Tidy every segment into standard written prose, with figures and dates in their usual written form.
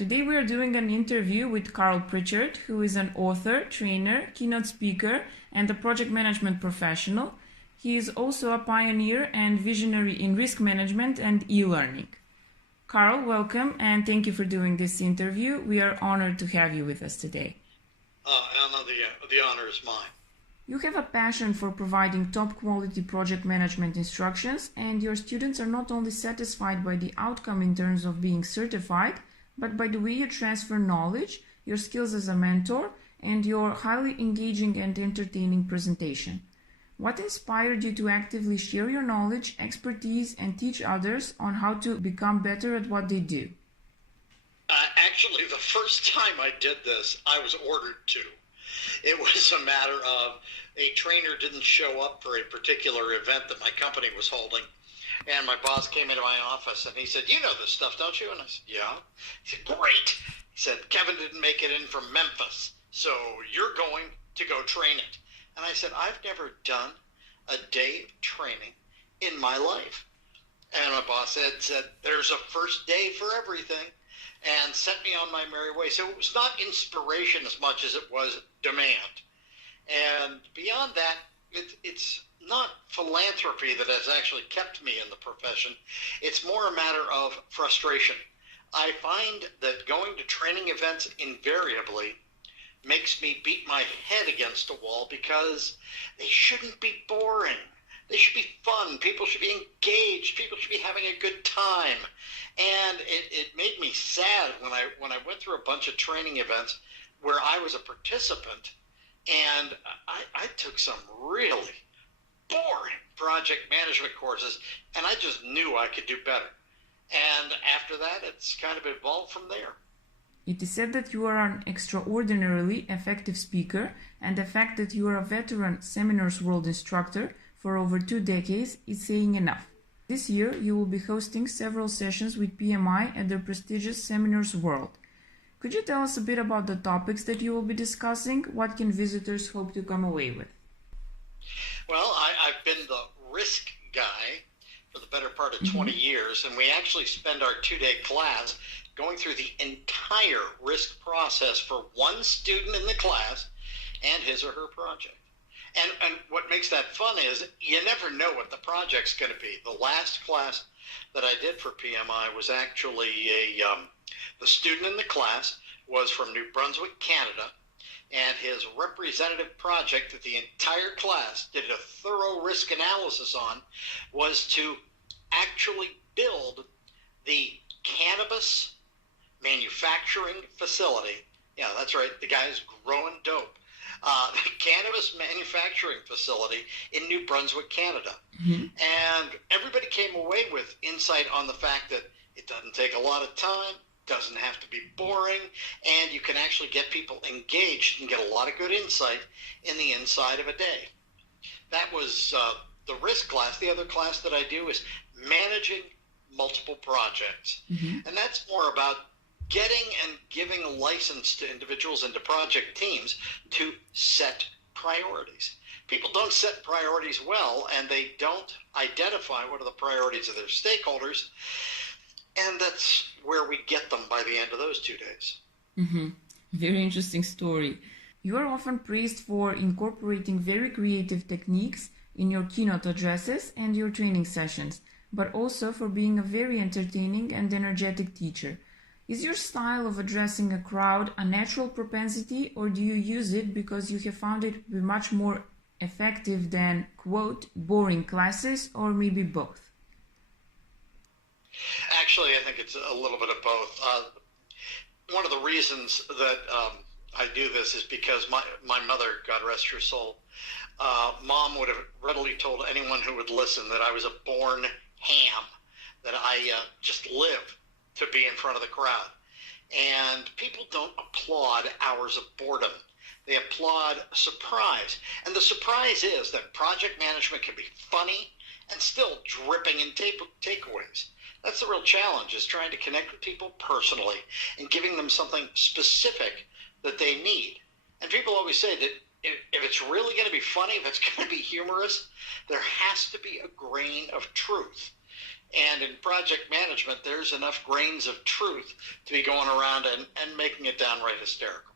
Today we are doing an interview with Carl Pritchard, who is an author, trainer, keynote speaker, and a project management professional. He is also a pioneer and visionary in risk management and e-learning. Carl, welcome, and thank you for doing this interview. We are honored to have you with us today. Anna, the honor is mine. You have a passion for providing top-quality project management instructions, and your students are not only satisfied by the outcome in terms of being certified, but by the way you transfer knowledge, your skills as a mentor, and your highly engaging and entertaining presentation. What inspired you to actively share your knowledge, expertise, and teach others on how to become better at what they do? Actually, the first time I did this, I was ordered to. It was a matter of a trainer didn't show up for a particular event that my company was holding. And my boss came into my office and he said, "You know this stuff, don't you?" And I said, "Yeah." He said, "Great." He said, "Kevin didn't make it in from Memphis, so you're going to go train it." And I said, "I've never done a day of training in my life." And my boss said, "There's a first day for everything," and sent me on my merry way. So it was not inspiration as much as it was demand. And beyond that, it's not philanthropy that has actually kept me in the profession. It's more a matter of frustration. I find that going to training events invariably makes me beat my head against a wall because they shouldn't be boring. They should be fun. People should be engaged. People should be having a good time. And it made me sad when I went through a bunch of training events where I was a participant, and I took some really boring project management courses, and I just knew I could do better. And after that, it's kind of evolved from there. It is said that you are an extraordinarily effective speaker, and the fact that you are a veteran Seminars World instructor for over 2 decades is saying enough. This year, you will be hosting several sessions with PMI at the prestigious Seminars World. Could you tell us a bit about the topics that you will be discussing? What can visitors hope to come away with? Well, I've been the risk guy for the better part of 20 years, and we actually spend our 2-day class going through the entire risk process for one student in the class and his or her project. And what makes that fun is you never know what the project's going to be. The last class that I did for PMI was actually the student in the class was from New Brunswick, Canada, and his representative project that the entire class did a thorough risk analysis on was to actually build the cannabis manufacturing facility. Yeah, that's right. The guy's growing dope. The cannabis manufacturing facility in New Brunswick, Canada. And everybody came away with insight on the fact that it doesn't take a lot of time, doesn't have to be boring, and you can actually get people engaged and get a lot of good insight in the inside of a day. That was the risk class. The other class that I do is managing multiple projects. And that's more about getting and giving a license to individuals and to project teams to set priorities. People don't set priorities well, and they don't identify what are the priorities of their stakeholders, and that's where we get them by the end of those 2 days. Very interesting story. You are often praised for incorporating very creative techniques in your keynote addresses and your training sessions, but also for being a very entertaining and energetic teacher. Is your style of addressing a crowd a natural propensity, or do you use it because you have found it to be much more effective than, quote, boring classes, or maybe both? Actually, I think it's a little bit of both. One of the reasons that I do this is because my mother, God rest her soul, Mom would have readily told anyone who would listen that I was a born ham, that I just live to be in front of the crowd. And people don't applaud hours of boredom. They applaud surprise. And the surprise is that project management can be funny and still dripping in takeaways. That's the real challenge, is trying to connect with people personally and giving them something specific that they need. And people always say that if it's really going to be funny, if it's going to be humorous, there has to be a grain of truth. And in project management, there's enough grains of truth to be going around and making it downright hysterical.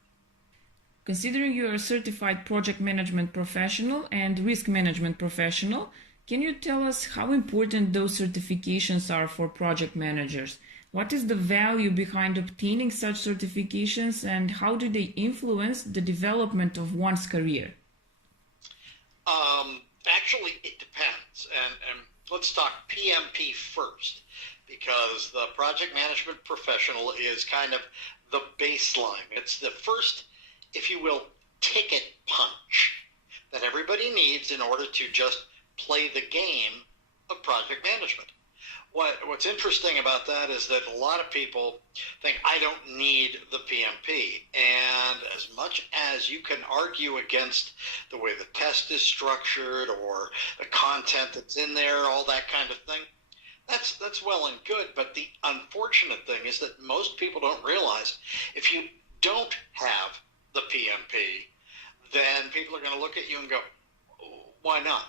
Considering you are a certified project management professional and risk management professional, can you tell us how important those certifications are for project managers? What is the value behind obtaining such certifications, and how do they influence the development of one's career? Actually, it depends. And let's talk PMP first, because the project management professional is kind of the baseline. It's the first, if you will, ticket punch that everybody needs in order to just play the game of project management. What's interesting about that is that a lot of people think, I don't need the PMP. And as much as you can argue against the way the test is structured or the content that's in there, all that kind of thing, that's well and good. But the unfortunate thing is that most people don't realize if you don't have the PMP, then people are going to look at you and go, why not?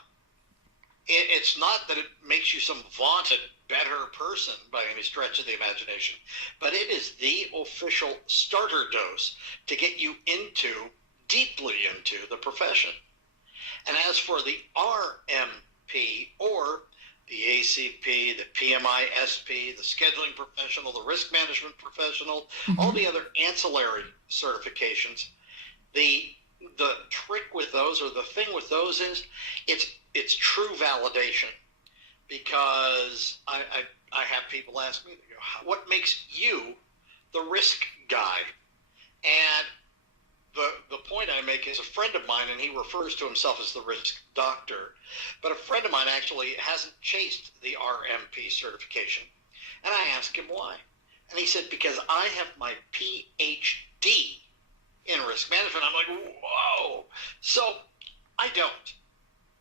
It's not that it makes you some vaunted better person by any stretch of the imagination, but it is the official starter dose to get you deeply into the profession. And as for the RMP, or the ACP, the PMISP, the scheduling professional, the risk management professional, all the other ancillary certifications, the trick with those, or the thing with those, is it's true validation. Because I have people ask me, they go, what makes you the risk guy? And the point I make is, a friend of mine, and he refers to himself as the risk doctor, but a friend of mine actually hasn't chased the RMP certification. And I asked him why. And he said, because I have my PhD in risk management. I'm like, whoa. So I don't.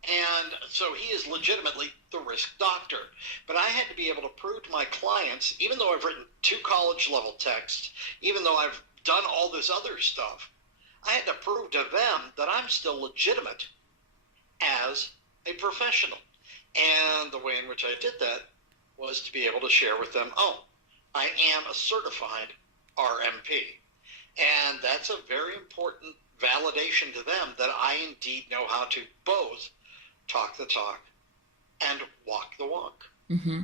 And so he is legitimately the risk doctor. But I had to be able to prove to my clients, even though I've written 2 college-level texts, even though I've done all this other stuff, I had to prove to them that I'm still legitimate as a professional. And the way in which I did that was to be able to share with them, I am a certified RMP. And that's a very important validation to them that I indeed know how to both talk the talk and walk the walk. Mm-hmm.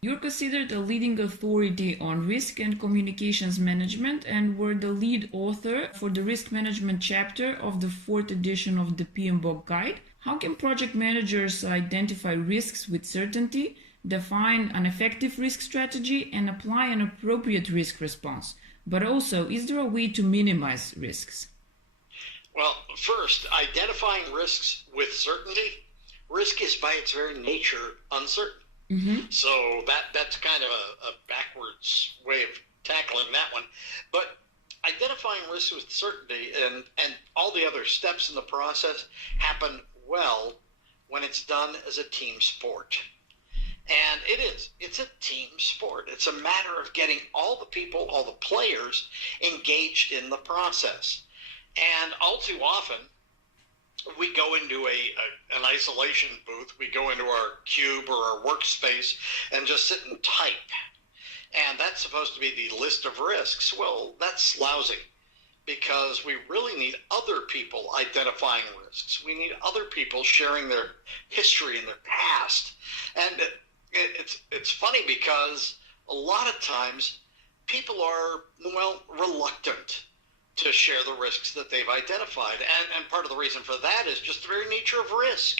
You're considered a leading authority on risk and communications management, and were the lead author for the risk management chapter of the 4th edition of the PMBOK guide. How can project managers identify risks with certainty, define an effective risk strategy, and apply an appropriate risk response? But also, is there a way to minimize risks? Well, first, identifying risks with certainty. Risk is by its very nature uncertain. Mm-hmm. So that's kind of a backwards way of tackling that one. But identifying risks with certainty and all the other steps in the process happen well when it's done as a team sport. And it's a team sport. It's a matter of getting all the people, all the players engaged in the process. And all too often, we go into an isolation booth, we go into our cube or our workspace and just sit and type. And that's supposed to be the list of risks. Well, that's lousy, because we really need other people identifying risks. We need other people sharing their history and their past. And it's funny, because a lot of times people are, reluctant to share the risks that they've identified. And part of the reason for that is just the very nature of risk.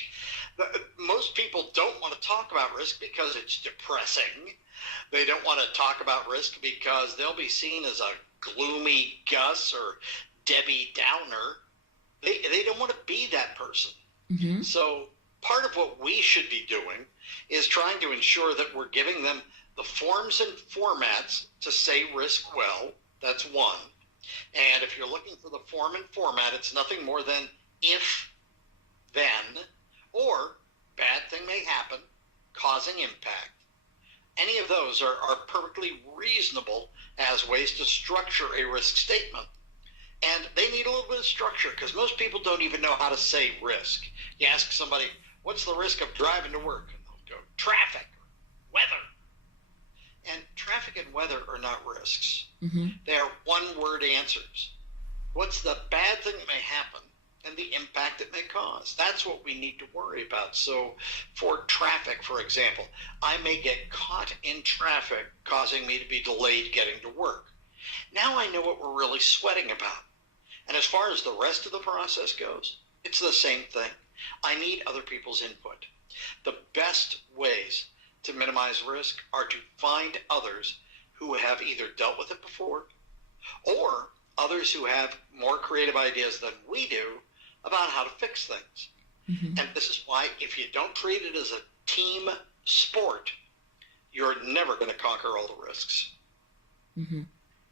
Most people don't want to talk about risk because it's depressing. They don't want to talk about risk because they'll be seen as a gloomy Gus or Debbie Downer. They don't want to be that person. Mm-hmm. So part of what we should be doing is trying to ensure that we're giving them the forms and formats to say risk well. That's one. And if you're looking for the form and format, it's nothing more than if, then, or bad thing may happen, causing impact. Any of those are perfectly reasonable as ways to structure a risk statement. And they need a little bit of structure, because most people don't even know how to say risk. You ask somebody, what's the risk of driving to work? And they'll go, traffic, weather. And traffic and weather are not risks. Mm-hmm. They are one-word answers. What's the bad thing that may happen and the impact it may cause? That's what we need to worry about. So for traffic, for example, I may get caught in traffic causing me to be delayed getting to work. Now I know what we're really sweating about. And as far as the rest of the process goes, it's the same thing. I need other people's input. The best ways to minimize risk are to find others who have either dealt with it before or others who have more creative ideas than we do about how to fix things. Mm-hmm. And this is why if you don't treat it as a team sport, you're never going to conquer all the risks. Mm-hmm.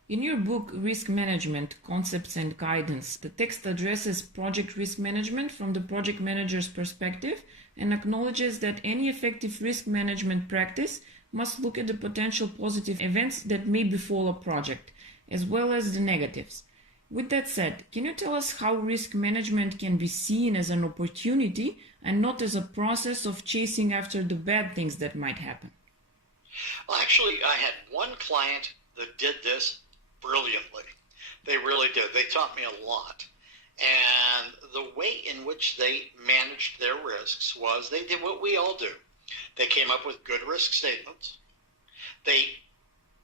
In your book, Risk Management, Concepts and Guidance, the text addresses project risk management from the project manager's perspective and acknowledges that any effective risk management practice must look at the potential positive events that may befall a project, as well as the negatives. With that said, can you tell us how risk management can be seen as an opportunity and not as a process of chasing after the bad things that might happen? Well, actually, I had one client that did this brilliantly. They really did. They taught me a lot. And the way in which they managed their risks was they did what we all do. They came up with good risk statements. They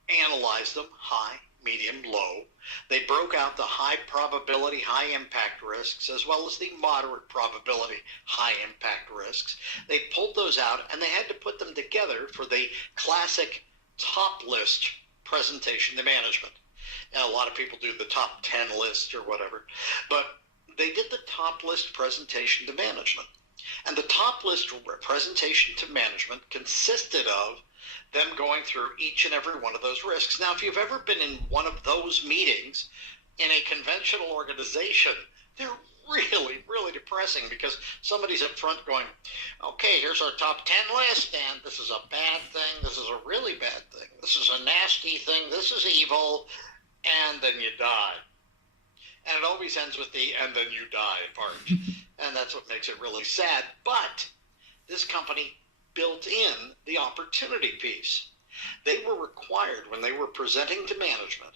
analyzed them, high, medium, low. They broke out the high probability, high impact risks, as well as the moderate probability, high impact risks. They pulled those out, and they had to put them together for the classic top list presentation to management. And a lot of people do the top 10 list or whatever, but they did the top list presentation to management. And the top list presentation to management consisted of them going through each and every one of those risks. Now, if you've ever been in one of those meetings in a conventional organization, they're really, really depressing because somebody's up front going, okay, here's our top 10 list, and this is a bad thing, this is a really bad thing, this is a nasty thing, this is evil, and then you die. And it always ends with the "and then you die" part. And that's what makes it really sad. But this company built in the opportunity piece. They were required, when they were presenting to management,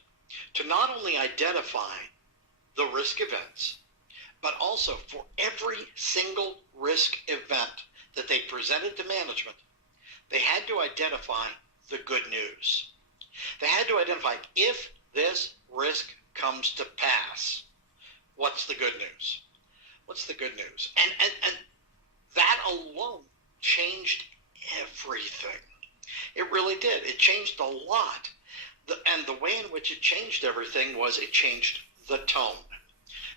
to not only identify the risk events, but also for every single risk event that they presented to management, they had to identify the good news. They had to identify, if this risk comes to pass, what's the good news? What's the good news? And that alone changed everything. It really did. It changed a lot. And the way in which it changed everything was it changed the tone.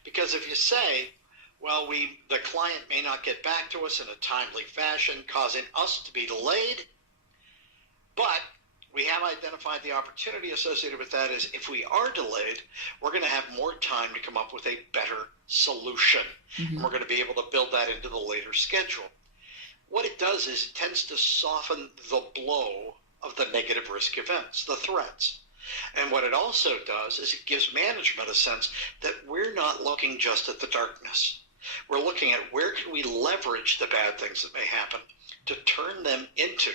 Because if you say, well, the client may not get back to us in a timely fashion, causing us to be delayed, but we have identified the opportunity associated with that is if we are delayed, we're going to have more time to come up with a better solution. Mm-hmm. And we're going to be able to build that into the later schedule. What it does is it tends to soften the blow of the negative risk events, the threats. And what it also does is it gives management a sense that we're not looking just at the darkness. We're looking at where can we leverage the bad things that may happen to turn them into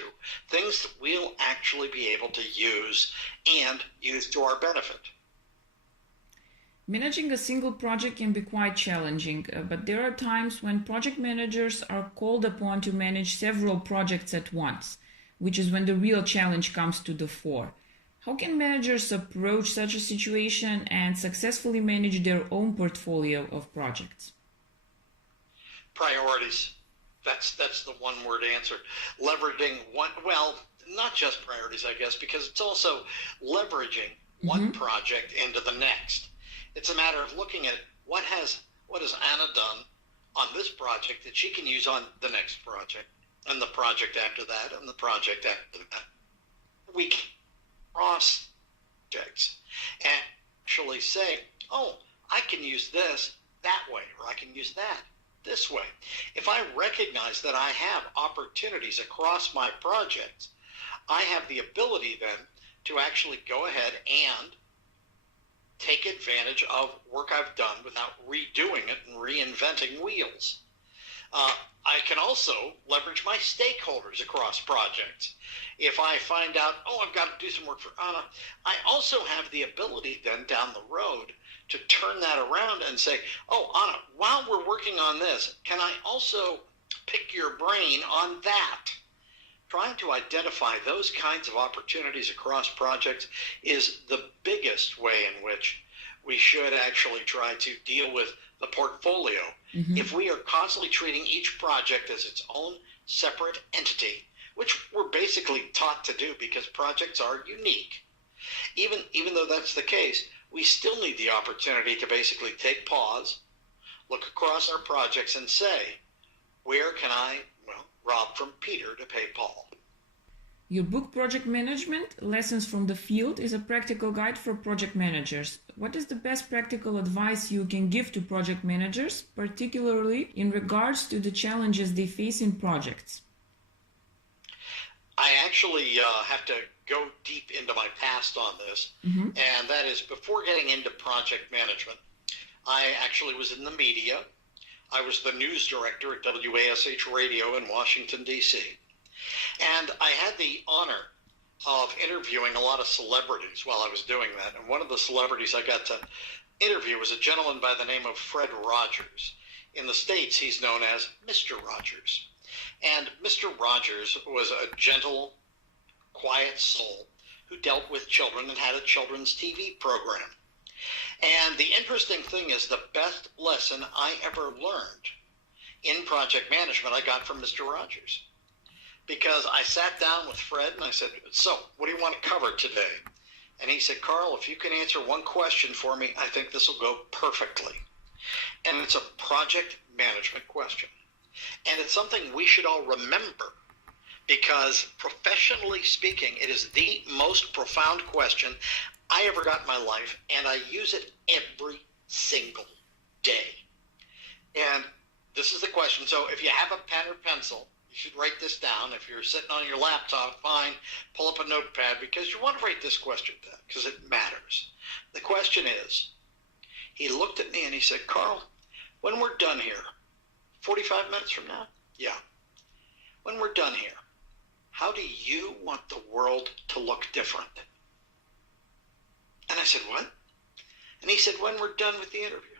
things that we'll actually be able to use and use to our benefit. Managing a single project can be quite challenging, but there are times when project managers are called upon to manage several projects at once, which is when the real challenge comes to the fore. How can managers approach such a situation and successfully manage their own portfolio of projects? Priorities. That's the one-word answer. Leveraging not just priorities, I guess, because it's also leveraging one project into the next. It's a matter of looking at what has Anna done on this project that she can use on the next project, and the project after that, and the project after that. We can cross projects and actually say, oh, I can use this that way, or I can use that this way. If I recognize that I have opportunities across my projects, I have the ability then to actually go ahead and take advantage of work I've done without redoing it and reinventing wheels. I can also leverage my stakeholders across projects. If I find out, I've got to do some work for Anna, I also have the ability then down the road to turn that around and say, Anna, while we're working on this, can I also pick your brain on that? Trying to identify those kinds of opportunities across projects is the biggest way in which we should actually try to deal with the portfolio. Mm-hmm. If we are constantly treating each project as its own separate entity, which we're basically taught to do because projects are unique, even though that's the case, we still need the opportunity to basically take pause, look across our projects and say, where can I, rob from Peter to pay Paul? Your book Project Management, Lessons from the Field, is a practical guide for project managers. What is the best practical advice you can give to project managers, particularly in regards to the challenges they face in projects? I actually have to go deep into my past on this, and that is before getting into project management, I actually was in the media. I was the news director at WASH Radio in Washington, D.C., and I had the honor of interviewing a lot of celebrities while I was doing that. And one of the celebrities I got to interview was a gentleman by the name of Fred Rogers. In the States, he's known as Mr. Rogers. And Mr. Rogers was a gentle, quiet soul who dealt with children and had a children's TV program. And the interesting thing is the best lesson I ever learned in project management I got from Mr. Rogers. Because I sat down with Fred and I said, so what do you want to cover today? And he said, Carl, if you can answer one question for me, I think this will go perfectly. And it's a project management question. And it's something we should all remember because professionally speaking, it is the most profound question I ever got in my life, and I use it every single day. And this is the question. So if you have a pen or pencil, you should write this down. If you're sitting on your laptop, fine, pull up a notepad because you want to write this question down because it matters. The question is, he looked at me and he said, Carl, when we're done here, 45 minutes from now? Yeah. When we're done here, how do you want the world to look different? And I said, what? And he said, when we're done with the interview,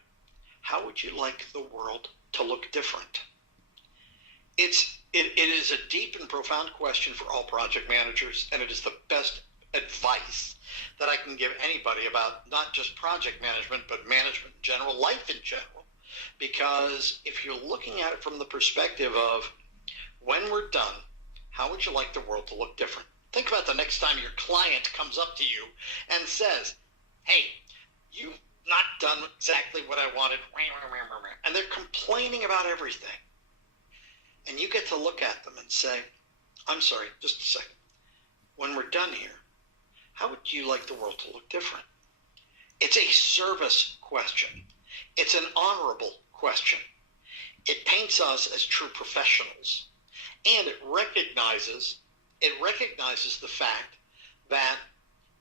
how would you like the world to look different? It is a deep and profound question for all project managers, and it is the best advice that I can give anybody about not just project management, but management in general, life in general. Because if you're looking at it from the perspective of when we're done, how would you like the world to look different? Think about the next time your client comes up to you and says, hey, you've not done exactly what I wanted, and they're complaining about everything. And you get to look at them and say, I'm sorry, just a second. When we're done here, how would you like the world to look different? It's a service question. It's an honorable question. It paints us as true professionals. And it recognizes the fact that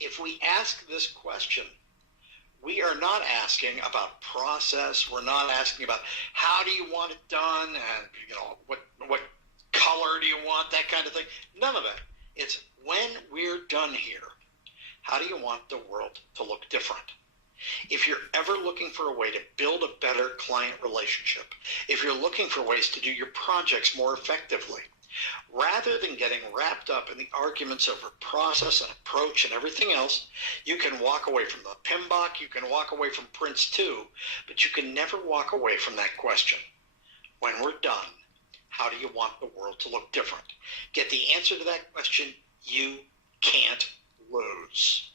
if we ask this question, we are not asking about process. We're not asking about how do you want it done and what color do you want, that kind of thing. None of that. It's when we're done here, how do you want the world to look different? If you're ever looking for a way to build a better client relationship, if you're looking for ways to do your projects more effectively, rather than getting wrapped up in the arguments over process and approach and everything else, you can walk away from the PMBOK, you can walk away from Prince 2, but you can never walk away from that question. When we're done, how do you want the world to look different? Get the answer to that question, you can't lose.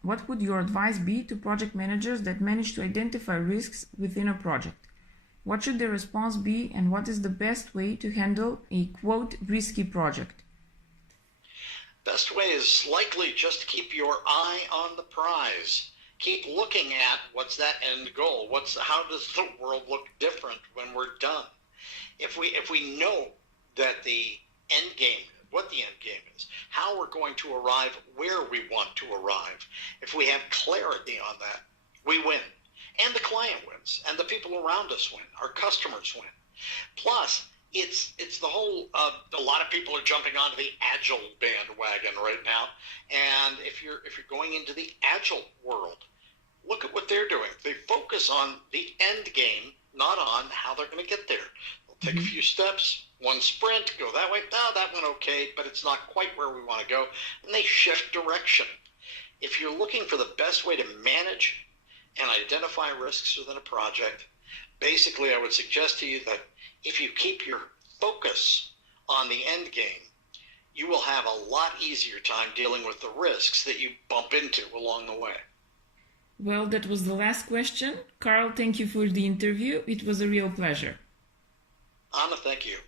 What would your advice be to project managers that manage to identify risks within a project? What should their response be, and what is the best way to handle a, quote, risky project? Best way is likely just to keep your eye on the prize. Keep looking at what's that end goal. How does the world look different when we're done? If we know that the end game, what the end game is, how we're going to arrive where we want to arrive, if we have clarity on that, we win. And the client wins, and the people around us win, our customers win. Plus, it's the whole. A lot of people are jumping onto the agile bandwagon right now, and if you're going into the agile world, look at what they're doing. They focus on the end game, not on how they're going to get there. They'll take a few steps, one sprint, go that way. No, that went okay, but it's not quite where we want to go, and they shift direction. If you're looking for the best way to manage and identify risks within a project, basically I would suggest to you that if you keep your focus on the end game, you will have a lot easier time dealing with the risks that you bump into along the way. Well, that was the last question. Carl, thank you for the interview. It was a real pleasure. Anna, thank you.